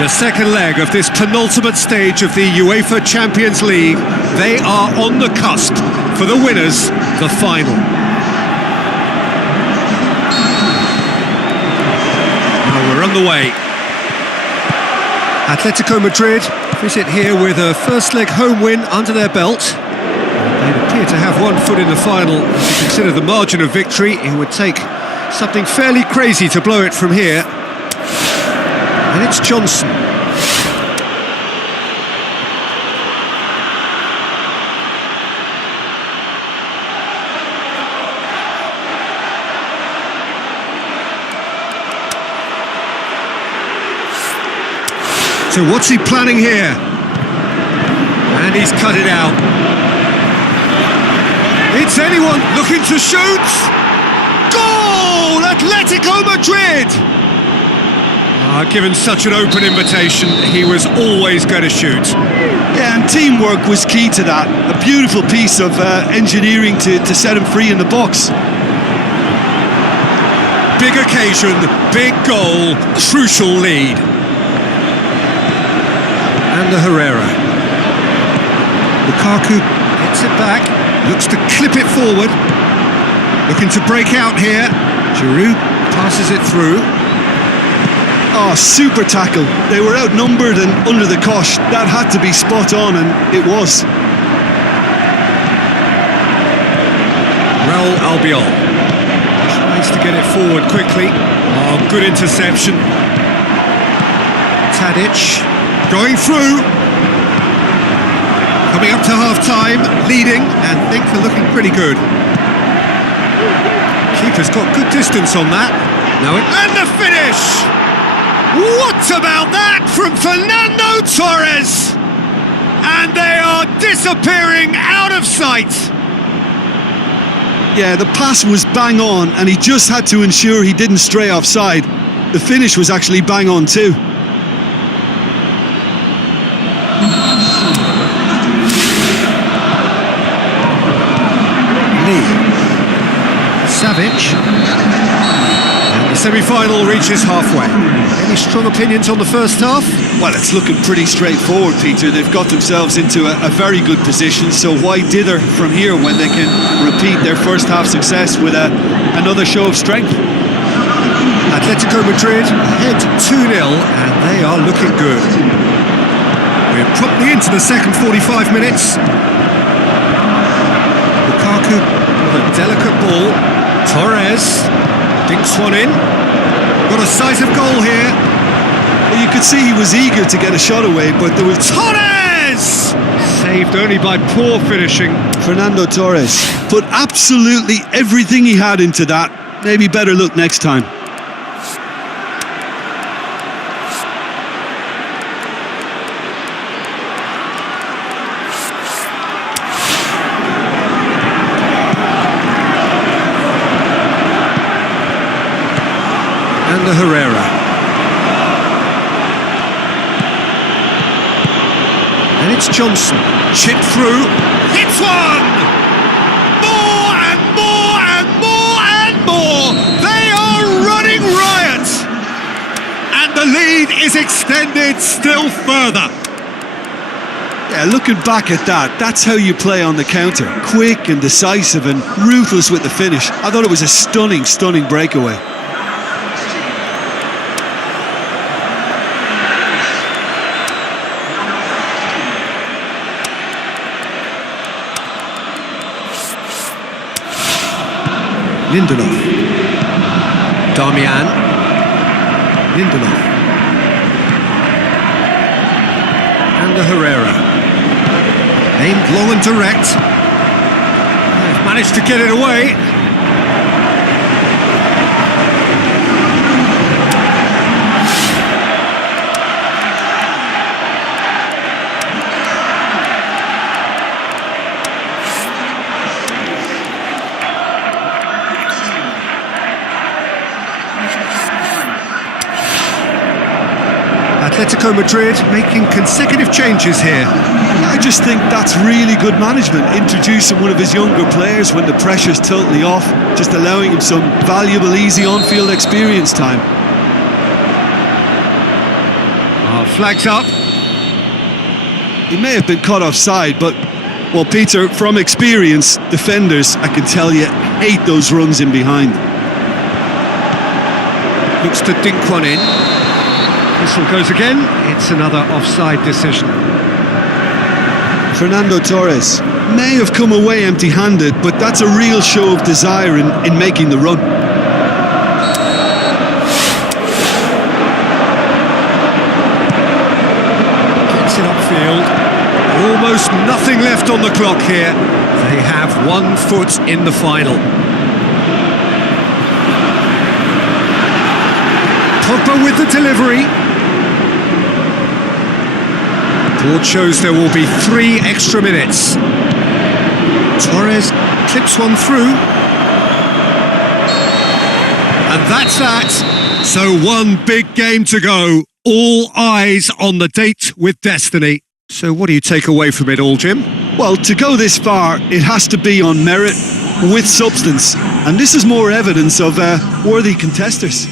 The second leg of this penultimate stage of the UEFA Champions League. They are on the cusp. For the winners, the final. Now we're on the way. Atletico Madrid visit here with a first leg home win under their belt. They appear to have one foot in the final. If you consider the margin of victory, it would take something fairly crazy to blow it from here. And it's Johnson. So what's he planning here? And he's cut it out. It's anyone looking to shoot. Goal! Atletico Madrid! Given such an open invitation, he was always going to shoot. Yeah, and teamwork was key to that. A beautiful piece of engineering to set him free in the box. Big occasion, big goal, crucial lead. And the Herrera. Lukaku gets it back, looks to clip it forward. Looking to break out here. Giroud passes it through. Oh, super tackle. They were outnumbered and under the cosh. That had to be spot on, and it was. Real Albiol tries to get it forward quickly. Oh, good interception. Tadic going through. Coming up to half-time, leading, and things are looking pretty good. Keeper's got good distance on that. Now and the finish! What about that from Fernando Torres? And they are disappearing out of sight. Yeah, the pass was bang on, and he just had to ensure he didn't stray offside. The finish was actually bang on too. Savic. And the semi-final reaches halfway. Any strong opinions on the first half? Well, it's looking pretty straightforward, Peter. They've got themselves into a very good position, so why dither from here when they can repeat their first half success with another show of strength? Atletico Madrid ahead 2-0, and they are looking good. We're promptly into the second 45 minutes. Lukaku with a delicate ball. Torres dinks one in. Got a decisive goal here. Well, you could see he was eager to get a shot away, but there was... Torres! Saved only by poor finishing. Fernando Torres put absolutely everything he had into that. Maybe better luck next time. And the Herrera. And it's Johnson. Chipped through. Hits one! More and more and more and more! They are running riot! And the lead is extended still further. Yeah, looking back at that, that's how you play on the counter. Quick and decisive and ruthless with the finish. I thought it was a stunning, stunning breakaway. Lindelof. Darmian. Lindelof. And the Herrera. Aimed long and direct. They've managed to get it away. Atletico Madrid making consecutive changes here. I just think that's really good management, introducing one of his younger players when the pressure's totally off, just allowing him some valuable, easy on-field experience time. Flags up. He may have been caught offside, but, well, Peter, from experience, defenders, I can tell you, hate those runs in behind. Looks to dink one in. Whistle goes again. It's another offside decision. Fernando Torres may have come away empty-handed, but that's a real show of desire in making the run. Gets it upfield. Almost nothing left on the clock here. They have 1 foot in the final. Pogba with the delivery. Board shows there will be 3 extra minutes. Torres clips one through. And that's that. So 1 big game to go. All eyes on the date with destiny. So what do you take away from it all, Jim? Well, to go this far, it has to be on merit with substance. And this is more evidence of worthy contesters.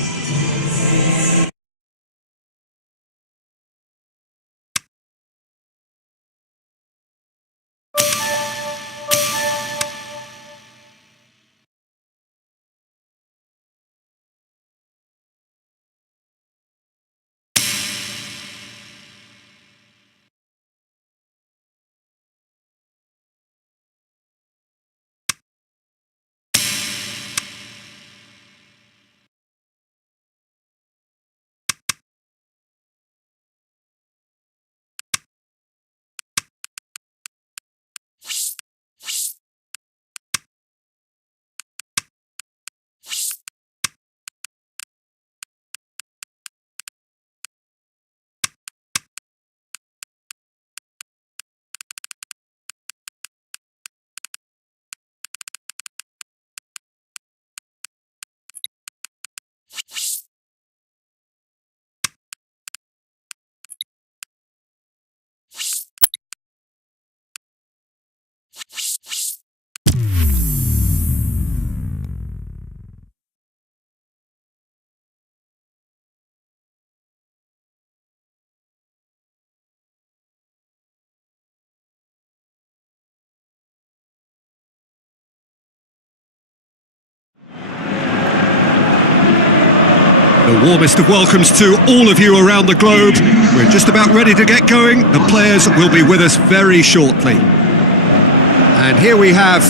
The warmest of welcomes to all of you around the globe. We're just about ready to get going. The players will be with us very shortly. And here we have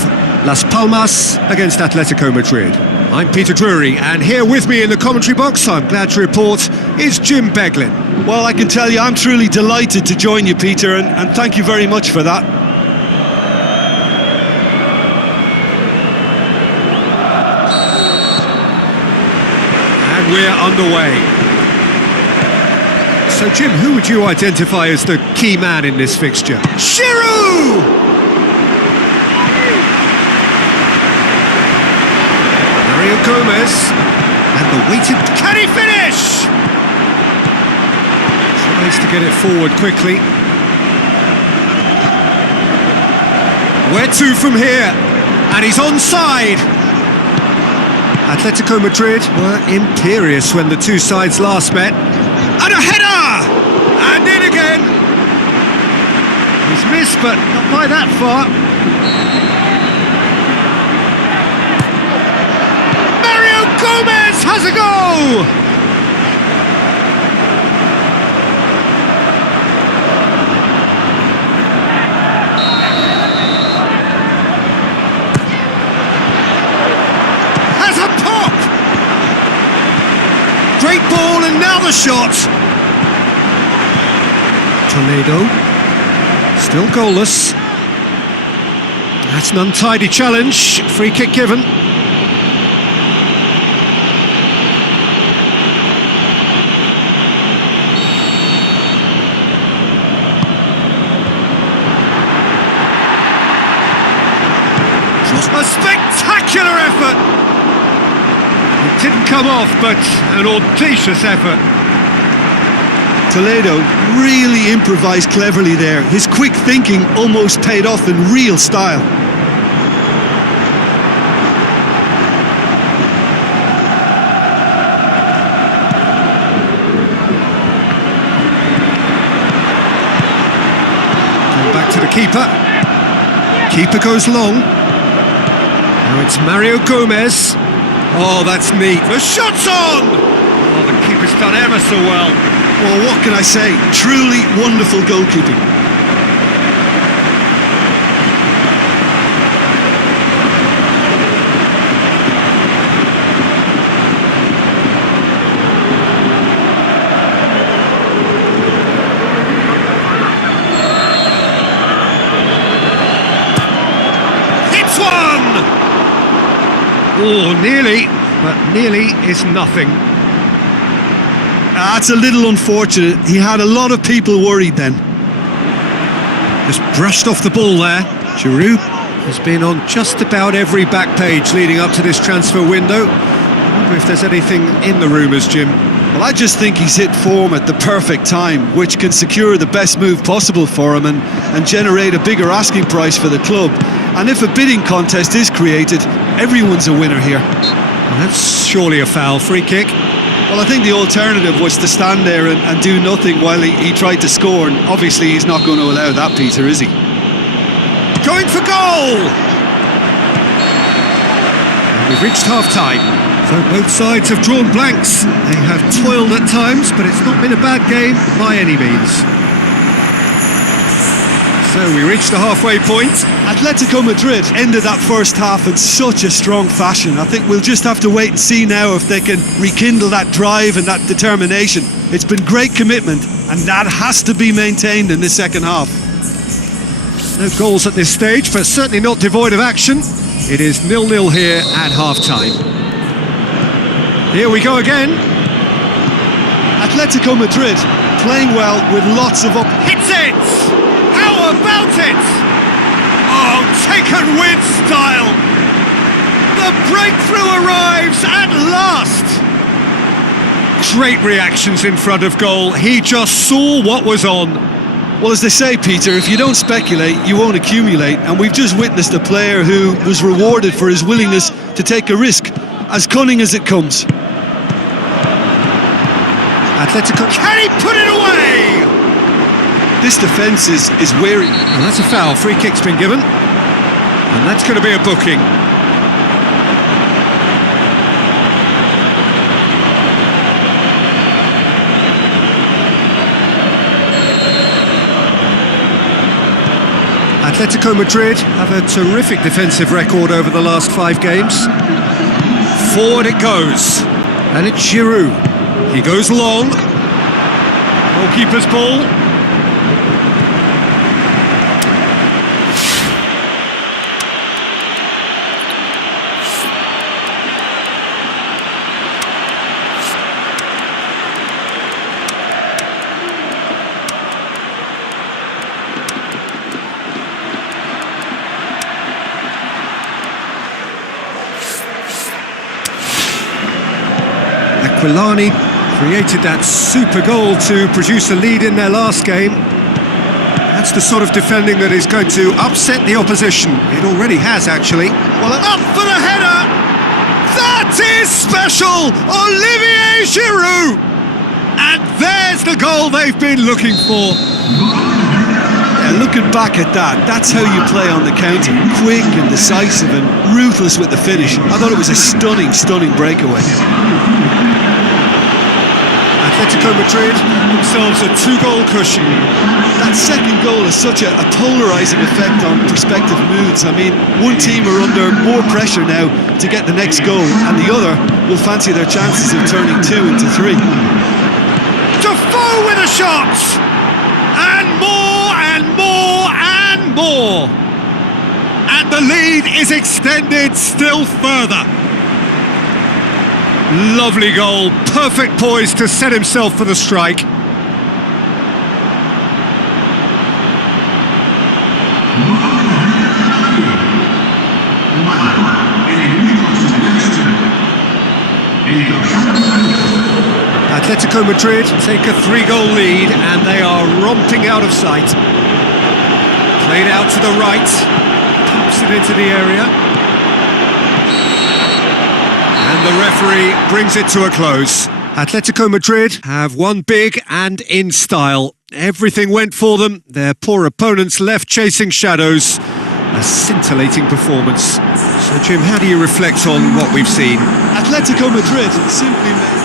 Las Palmas against Atletico Madrid. I'm Peter Drury, and here with me in the commentary box, I'm glad to report, is Jim Beglin. Well, I can tell you, I'm truly delighted to join you, Peter, and thank you very much for that. And we're underway. So, Jim, who would you identify as the key man in this fixture? Giroud! Mario Gomez, and the weighted... Can he finish? Tries to get it forward quickly. Where to from here? And he's onside. Atletico Madrid were imperious when the two sides last met. And a header! And in again! He's missed, but not by that far. Gomez has a go! Has a pop! Great ball, and now the shot! Toledo, still goalless. That's an untidy challenge, free kick given. A spectacular effort! It didn't come off, but an audacious effort. Toledo really improvised cleverly there. His quick thinking almost paid off in real style. keeper. Keeper goes long. Now it's Mario Gomez. Oh, that's neat. The shot's on! Oh, the keeper's done ever so well. Well, what can I say? Truly wonderful goalkeeping. Oh, nearly, but nearly is nothing. That's a little unfortunate. He had a lot of people worried then. Just brushed off the ball there. Giroud has been on just about every back page leading up to this transfer window. I wonder if there's anything in the rumours, Jim. Well, I just think he's hit form at the perfect time, which can secure the best move possible for him and generate a bigger asking price for the club. And if a bidding contest is created, everyone's a winner here. Well, that's surely a foul. Free kick. Well, I think the alternative was to stand there and do nothing while he tried to score, and obviously he's not going to allow that, Peter, is he? Going for goal! And we've reached half-time. So both sides have drawn blanks. They have toiled at times, but it's not been a bad game by any means. So we reached the halfway point. Atletico Madrid ended that first half in such a strong fashion. I think we'll just have to wait and see now if they can rekindle that drive and that determination. It's been great commitment, and that has to be maintained in the second half. No goals at this stage, but certainly not devoid of action. It is 0-0 here at half-time. Here we go again. Atletico Madrid playing well with lots of Hits it! How about it? Oh, taken with style. The breakthrough arrives at last. Great reactions in front of goal. He just saw what was on. Well, as they say, Peter, if you don't speculate, you won't accumulate. And we've just witnessed a player who was rewarded for his willingness to take a risk, as cunning as it comes. Atletico. Can he put it away? This defence is weary. And that's a foul. Free kick's been given. And that's going to be a booking. Atletico Madrid have a terrific defensive record over the last 5 games. Forward it goes. And it's Giroud. He goes long. Goalkeeper's ball. Aquilani created that super goal to produce a lead in their last game. That's the sort of defending that is going to upset the opposition. It already has, actually. Well, up for the header! That is special! Olivier Giroud! And there's the goal they've been looking for. Yeah, looking back at that, that's how you play on the counter. Quick and decisive and ruthless with the finish. I thought it was a stunning, stunning breakaway. Atletico Madrid themselves a 2-goal cushion. That second goal has such a polarising effect on prospective moods. I mean, one team are under more pressure now to get the next goal, and the other will fancy their chances of turning 2 into 3. Defoe with a shot! And more and more and more! And the lead is extended still further. Lovely goal, perfect poise to set himself for the strike. Atletico Madrid take a 3-goal lead and they are romping out of sight. Played out to the right, pops it into the area. And the referee brings it to a close. Atletico Madrid have won big and in style. Everything went for them. Their poor opponents left chasing shadows. A scintillating performance. So, Jim, how do you reflect on what we've seen? Atletico Madrid simply made...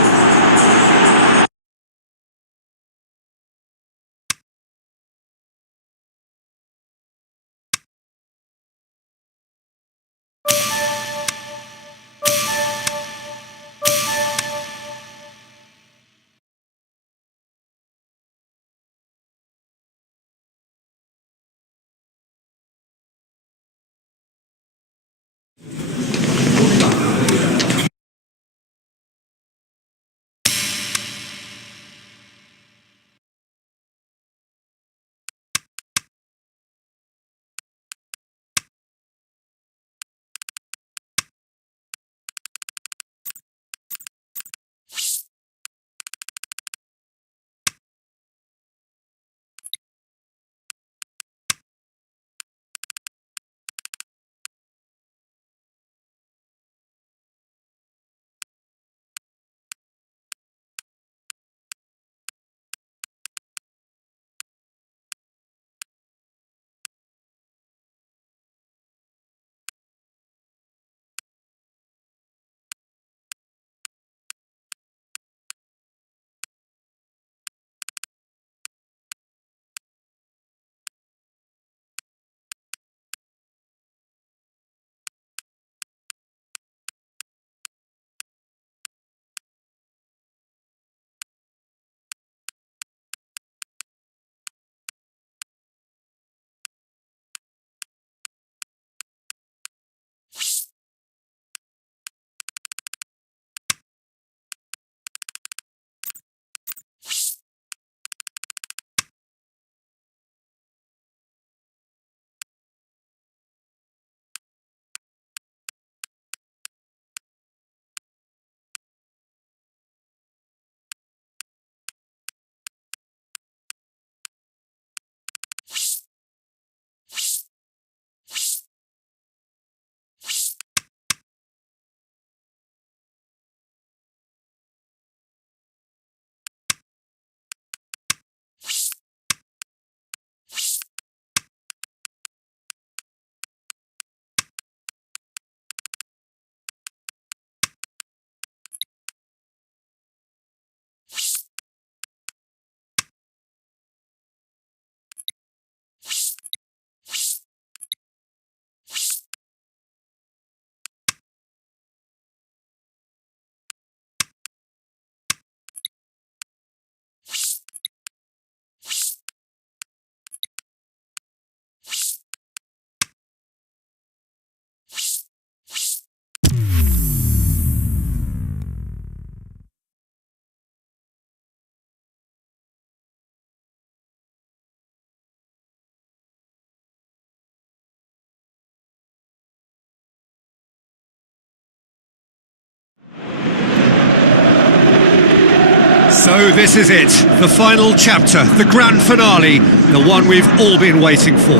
So this is it, the final chapter, the grand finale, the one we've all been waiting for.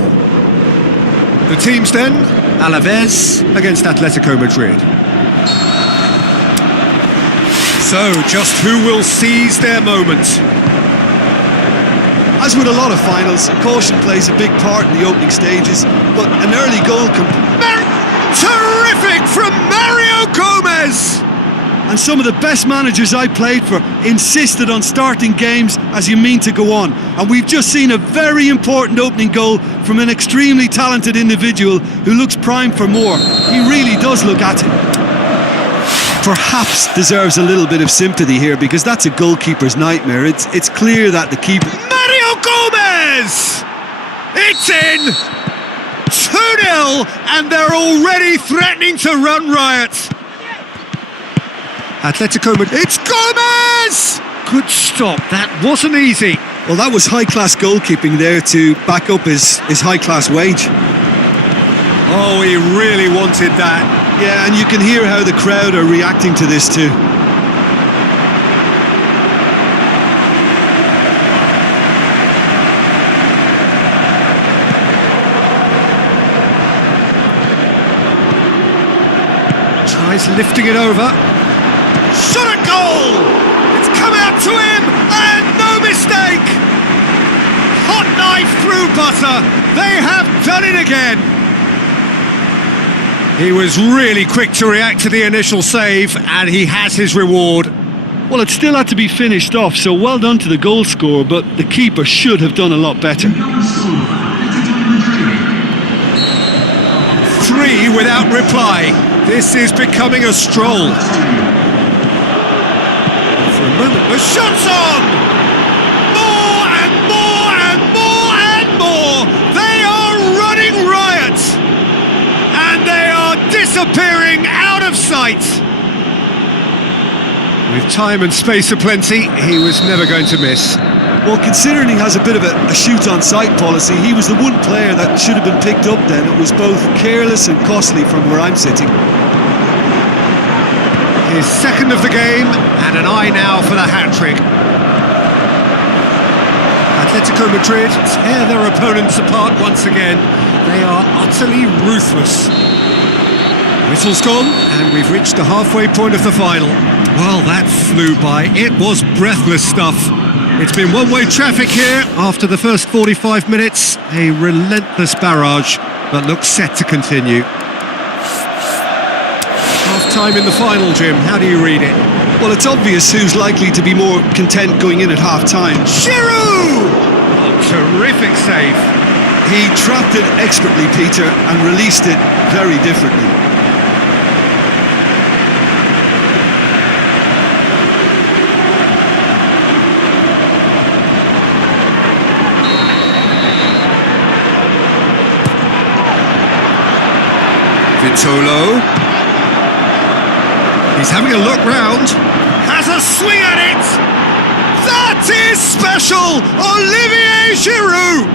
The teams then, Alaves against Atletico Madrid. So, just who will seize their moment? As with a lot of finals, caution plays a big part in the opening stages, but an early goal can... Terrific from Mario Gomez! And some of the best managers I played for insisted on starting games as you mean to go on. And we've just seen a very important opening goal from an extremely talented individual who looks primed for more. He really does look at it. Perhaps deserves a little bit of sympathy here because that's a goalkeeper's nightmare. It's clear that the keeper... Mario Gomez! It's in! 2-0 and they're already threatening to run riot. Atletico Madrid. It's Gomez! Good stop. That wasn't easy. Well, that was high-class goalkeeping there to back up his high-class wage. Oh, he really wanted that. Yeah, and you can hear how the crowd are reacting to this too. Tries lifting it over. Shot at goal! It's come out to him, and no mistake! hot knife through butter. They have done it again. He was really quick to react to the initial save, and he has his reward. Well, it still had to be finished off, so well done to the goal scorer, but the keeper should have done a lot better. 3 without reply. This is becoming a stroll. For a moment, the shot's on! More and more and more and more! They are running riot! And they are disappearing out of sight! With time and space aplenty, he was never going to miss. Well, considering he has a bit of a shoot-on-sight policy, he was the one player that should have been picked up then. It was both careless and costly from where I'm sitting. His second of the game, and an eye now for the hat-trick. Atletico Madrid tear their opponents apart once again. They are utterly ruthless. Whistle's gone, and we've reached the halfway point of the final. Well, that flew by. It was breathless stuff. It's been one-way traffic here after the first 45 minutes. A relentless barrage, but looks set to continue. Half-time in the final, Jim. How do you read it? Well, it's obvious who's likely to be more content going in at half-time. Giroud! Oh, terrific save. He trapped it expertly, Peter, and released it very differently. Vitolo. He's having a look round. Has a swing at it. That is special! Olivier Giroud!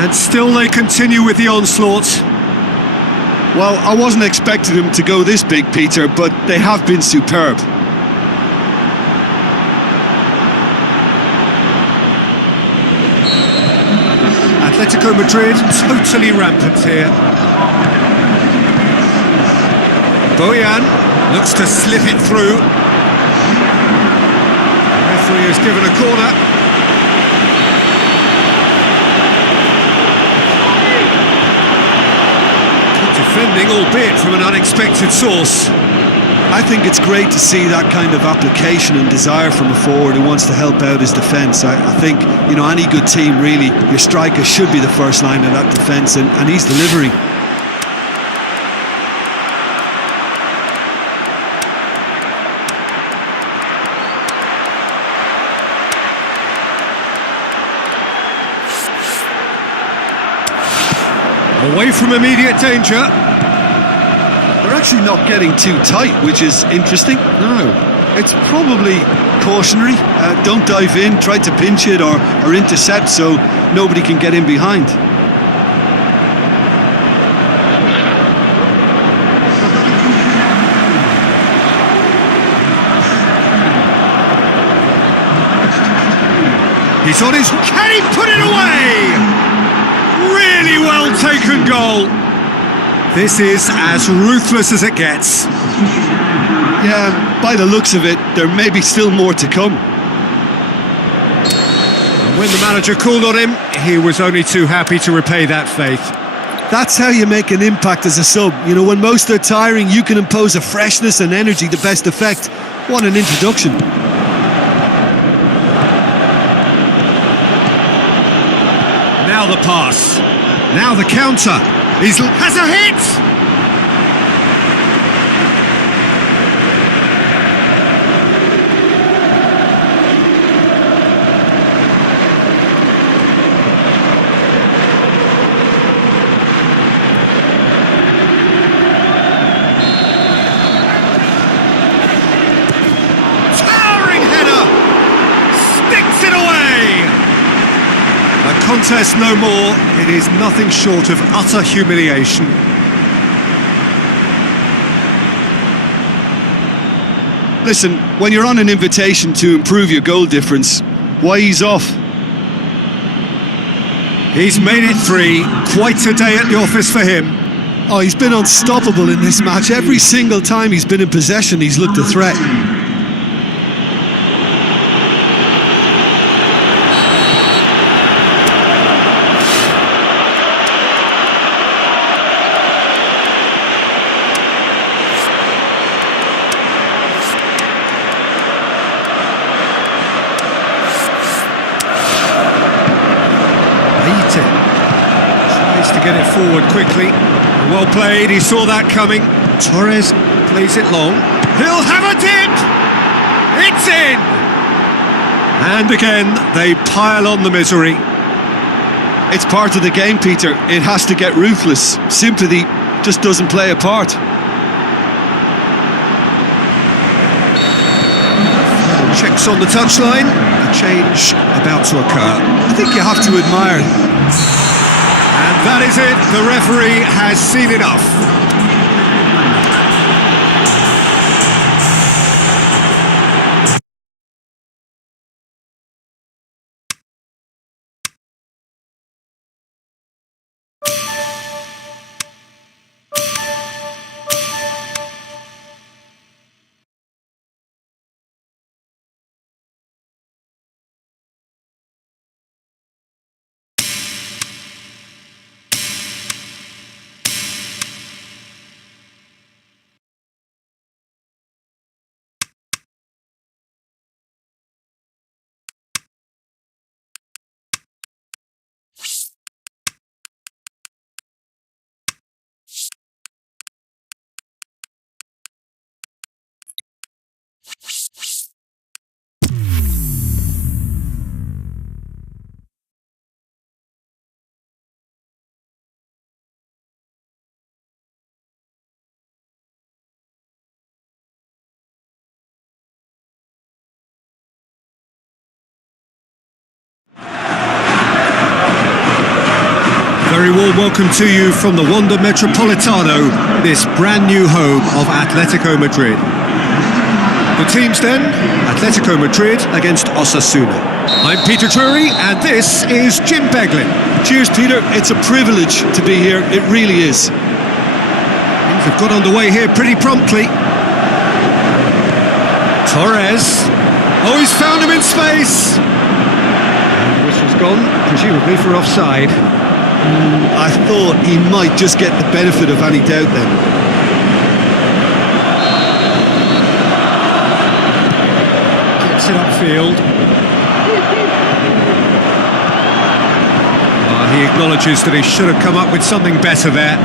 And still they continue with the onslaught. Well, I wasn't expecting them to go this big, Peter, but they have been superb. Atletico Madrid totally rampant here. Bojan looks to slip it through. The referee has given a corner. Good defending, albeit from an unexpected source. I think it's great to see that kind of application and desire from a forward who wants to help out his defence. I think, you know, any good team, really, your striker should be the first line of that defence, and he's delivering. Away from immediate danger. They're actually not getting too tight, which is interesting. No. It's probably cautionary. Don't dive in, try to pinch it or intercept so nobody can get in behind. He's on his... Can he put it away? Really well taken goal. This is as ruthless as it gets. Yeah, by the looks of it, there may be still more to come. And when the manager called on him, he was only too happy to repay that faith. That's how you make an impact as a sub. You know, when most are tiring, you can impose a freshness and energy to best effect. What an introduction. Now the pass. Now the counter. He has a hit! Towering header! Sticks it away! A contest no more. It is nothing short of utter humiliation. Listen, when you're on an invitation to improve your goal difference, why ease off? He's made it 3. Quite a day at the office for him. Oh, he's been unstoppable in this match. Every single time he's been in possession, he's looked a threat. forward quickly. Well played, he saw that coming. Torres plays it long. He'll have a dip! It's in! And again, they pile on the misery. It's part of the game, Peter. It has to get ruthless. Sympathy just doesn't play a part. Checks on the touchline. A change about to occur. I think you have to admire. And that is it. The referee has seen enough. Very warm welcome to you from the Wanda Metropolitano, this brand new home of Atletico Madrid. The teams then, Atletico Madrid against Osasuna. I'm Peter Drury and this is Jim Beglin. Cheers, Peter. It's a privilege to be here. It really is. Things have got underway here pretty promptly. Torres. Oh, he's found him in space. And the whistle's gone, presumably for offside. I thought he might just get the benefit of any doubt then. Gets it upfield. He acknowledges that he should have come up with something better there.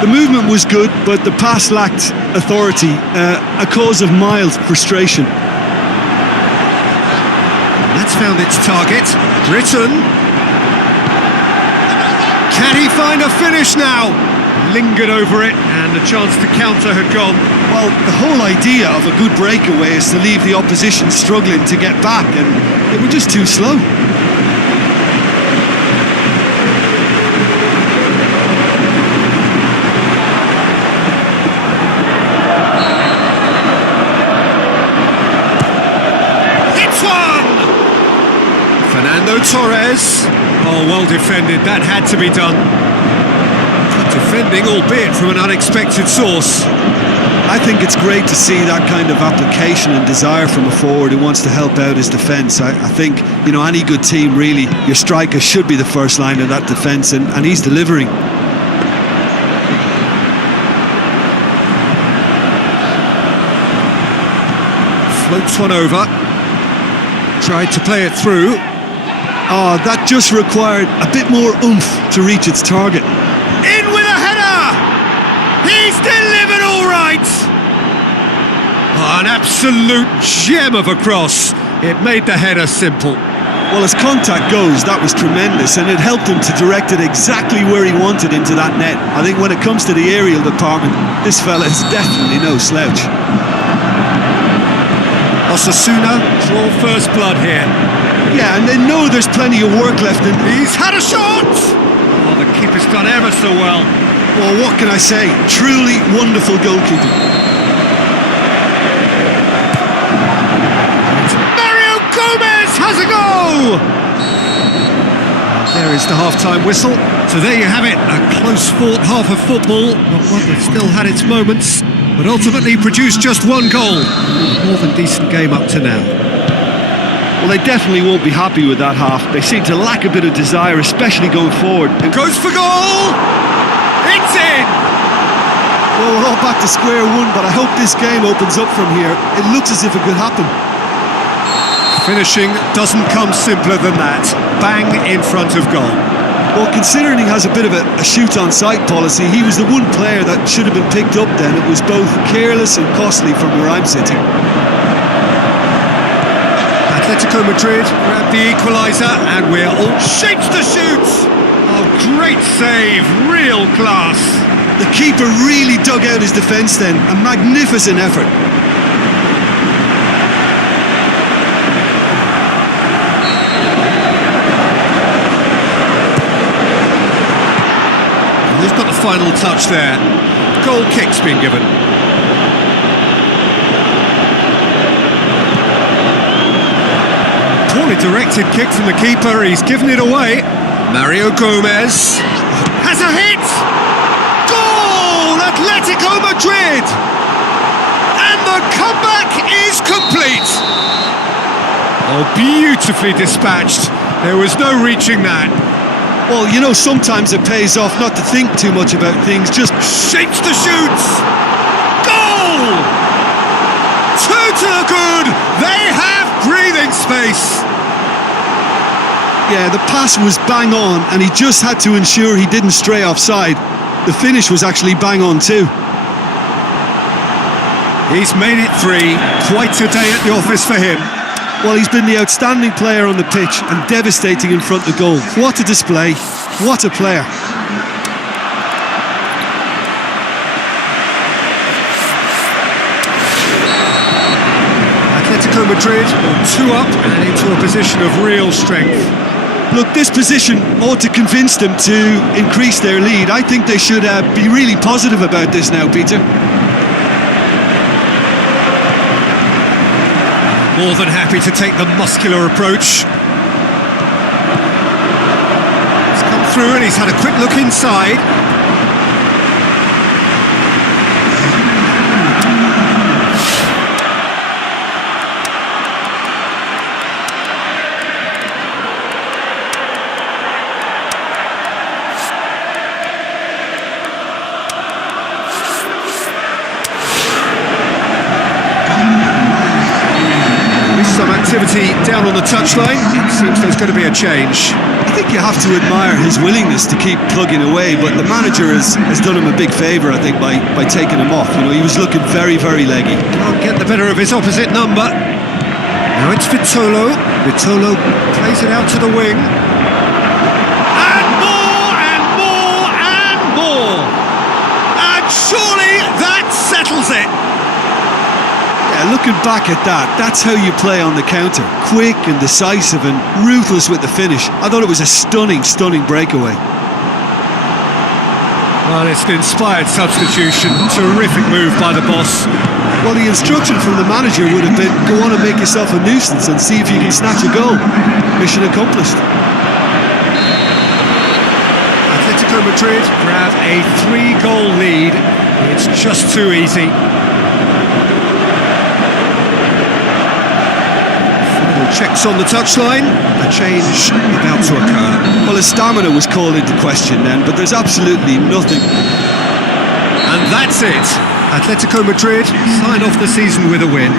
The movement was good, but the pass lacked authority, a cause of mild frustration. That's found its target. Britain. Can he find a finish now? Lingered over it, and the chance to counter had gone. Well, the whole idea of a good breakaway is to leave the opposition struggling to get back, and they were just too slow. Hits one! Fernando Torres. Oh, well defended, that had to be done. Good defending, albeit from an unexpected source. I think it's great to see that kind of application and desire from a forward who wants to help out his defence. I think, you know, any good team, really, your striker should be the first line of that defence, and he's delivering. Floats one over. Tried to play it through. Oh, that just required a bit more oomph to reach its target. In with a header! He's delivered all right! Oh, an absolute gem of a cross. It made the header simple. Well, as contact goes, that was tremendous, and it helped him to direct it exactly where he wanted into that net. I think when it comes to the aerial department, this fella is definitely no slouch. Osasuna draw first blood here. Yeah, and they know there's plenty of work left in. He's had a shot! Oh, the keeper's done ever so well. Well, what can I say? Truly wonderful goalkeeping. Mario Gomez has a go! There is the half-time whistle. So there you have it, a close-fought half of football, but one that still had its moments, but ultimately produced just one goal. More than decent game up to now. Well, they definitely won't be happy with that half. They seem to lack a bit of desire, especially going forward. And goes for goal! It's in! Well, we're all back to square one, but I hope this game opens up from here. It looks as if it could happen. Finishing doesn't come simpler than that. Bang in front of goal. Well, considering he has a bit of a shoot-on-sight policy, he was the one player that should have been picked up then. It was both careless and costly from where I'm sitting. Atletico Madrid grab the equaliser, and we're all shapes to shoot! Oh, great save, real class. The keeper really dug out his defence then, a magnificent effort. Who's got the final touch there? Goal kick's been given. Poorly directed kick from the keeper, he's given it away. Mario Gomez has a hit! Goal! Atletico Madrid! And the comeback is complete! Oh, beautifully dispatched. There was no reaching that. Well, you know, sometimes it pays off not to think too much about things, just Shapes to shoot! Goal! Two to the good! They have breathing space! yeah, the pass was bang on, and he just had to ensure he didn't stray offside. The finish was actually bang on too. He's made it three. Quite a day at the office for him. Well, he's been the outstanding player on the pitch and devastating in front of goal. What a display, what a player. Atletico Madrid on 2 up and into a position of real strength. Look, this position ought to convince them to increase their lead. I think they should be really positive about this now, Peter. More than happy to take the muscular approach. He's come through and he's had a quick look inside. Some activity down on the touchline. It seems there's going to be a change. I think you have to admire his willingness to keep plugging away, but the manager has done him a big favour, I think, by taking him off. You know, he was looking very, very leggy. Can't get the better of his opposite number. Now it's Vitolo. Vitolo plays it out to the wing. And more, and more, and more. And surely that settles it. Yeah, looking back at that, that's how you play on the counter. Quick and decisive and ruthless with the finish. I thought it was a stunning, stunning breakaway. Well, it's an inspired substitution. Terrific move by the boss. Well, the instruction from the manager would have been, go on and make yourself a nuisance and see if you can snatch a goal. Mission accomplished. Atletico Madrid grab a 3-goal lead. It's just too easy. Checks on the touchline, a change about to occur. Well, his stamina was called into question then, but there's absolutely nothing. And that's it. Atletico Madrid sign off the season with a win.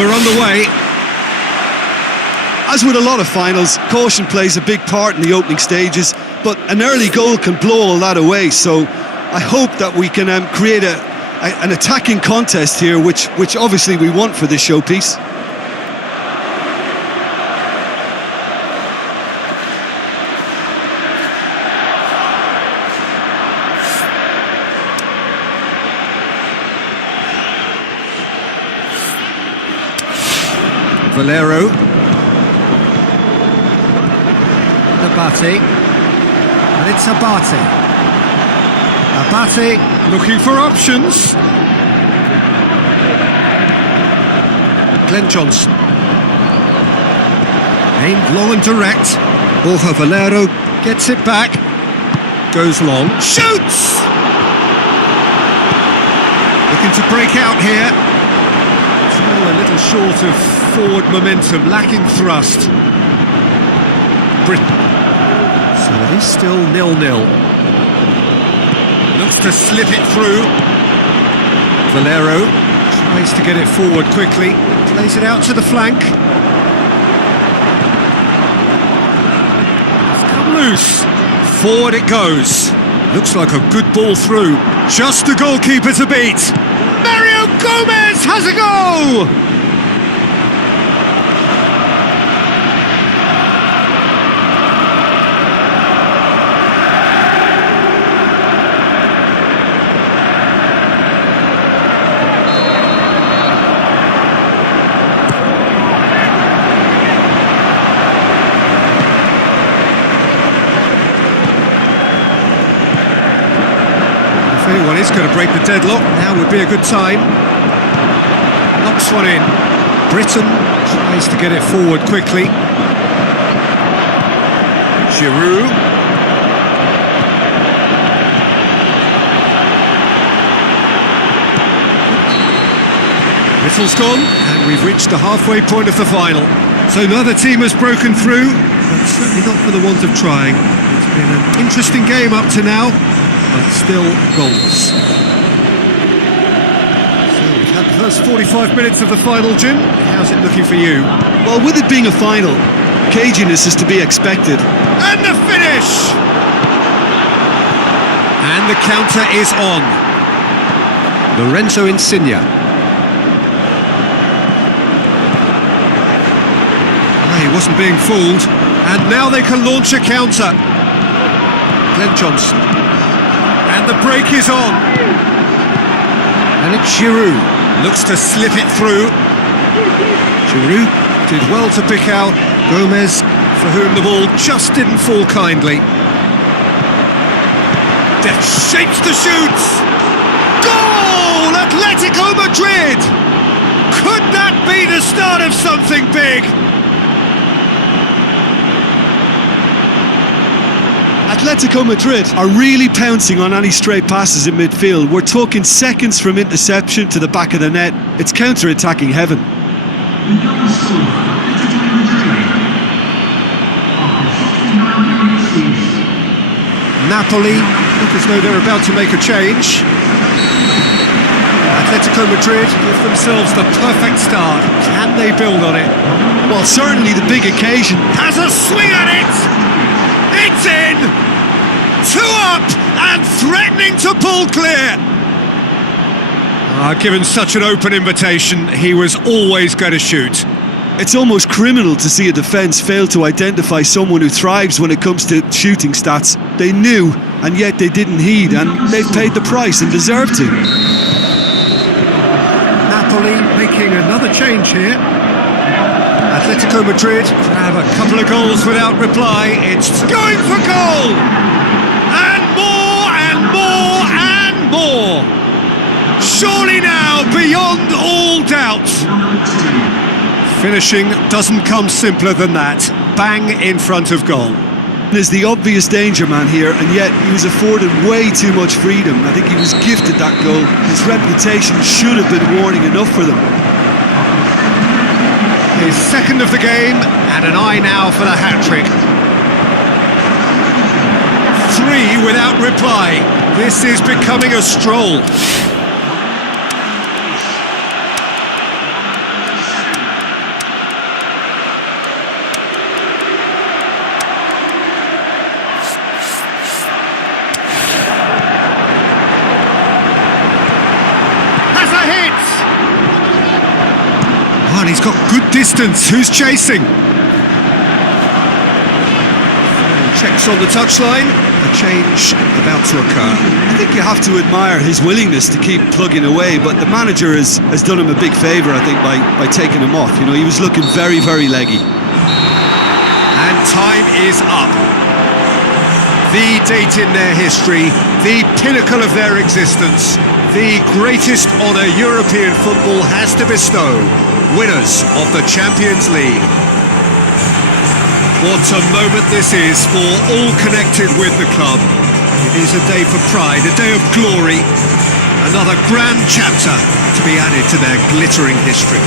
we're underway. As with a lot of finals, caution plays a big part in the opening stages, but an early goal can blow all that away. So I hope that we can create an attacking contest here, which obviously we want for this showpiece. Valero. Abate. And it's Abate. Abate looking for options. Glenn Johnson. Aimed long and direct. Borja Valero gets it back. Goes long. Shoots! Looking to break out here. Still a little short of forward momentum, lacking thrust. So it is still 0-0. Looks to slip it through. Valero tries to get it forward quickly. Plays it out to the flank. It's come loose. Forward it goes. Looks like a good ball through. Just the goalkeeper to beat. Mario Gomez has a goal! If anyone is going to break the deadlock, now would be a good time. Knocks one in. Britain tries to get it forward quickly. Giroud. Whistle's gone, and we've reached the halfway point of the final. So neither team has broken through, but certainly not for the want of trying. It's been an interesting game up to now, but still goals. So we've had the first 45 minutes of the final, Jim. How's it looking for you? Well, with it being a final, caginess is to be expected. And the finish! And the counter is on. Lorenzo Insigne. He wasn't being fooled. And now they can launch a counter. Glenn Johnson. And the break is on. And it's Giroud. Looks to slip it through. Giroud did well to pick out Gomez, for whom the ball just didn't fall kindly. Death shapes the shoots. Goal! Atletico Madrid! Could that be the start of something big? Atletico Madrid are really pouncing on any stray passes in midfield. We're talking seconds from interception to the back of the net. It's counter-attacking heaven. Napoli look as though they're about to make a change. Atletico Madrid give themselves the perfect start. Can they build on it? Well, certainly the big occasion. Has a swing at it! It's in! 2 up and threatening to pull clear! Given such an open invitation, he was always going to shoot. It's almost criminal to see a defence fail to identify someone who thrives when it comes to shooting stats. They knew, and yet they didn't heed, and they've paid the price and deserve to. Napoli making another change here. Atletico Madrid have a couple of goals without reply. It's going for goal! And more and more and more! Surely now, beyond all doubt. Finishing doesn't come simpler than that. Bang in front of goal. There's the obvious danger man here, and yet he was afforded way too much freedom. I think he was gifted that goal. His reputation should have been warning enough for them. His second of the game, and an eye now for the hat-trick. 3 without reply. This is becoming a stroll. he's got good distance. Who's chasing? Checks on the touchline. A change about to occur. I think you have to admire his willingness to keep plugging away, but the manager has done him a big favour, I think, by taking him off. You know, he was looking very, very leggy. And time is up. The date in their history, the pinnacle of their existence, the greatest honour European football has to bestow, winners of the Champions League. What a moment this is for all connected with the club. It is a day for pride, a day of glory, another grand chapter to be added to their glittering history.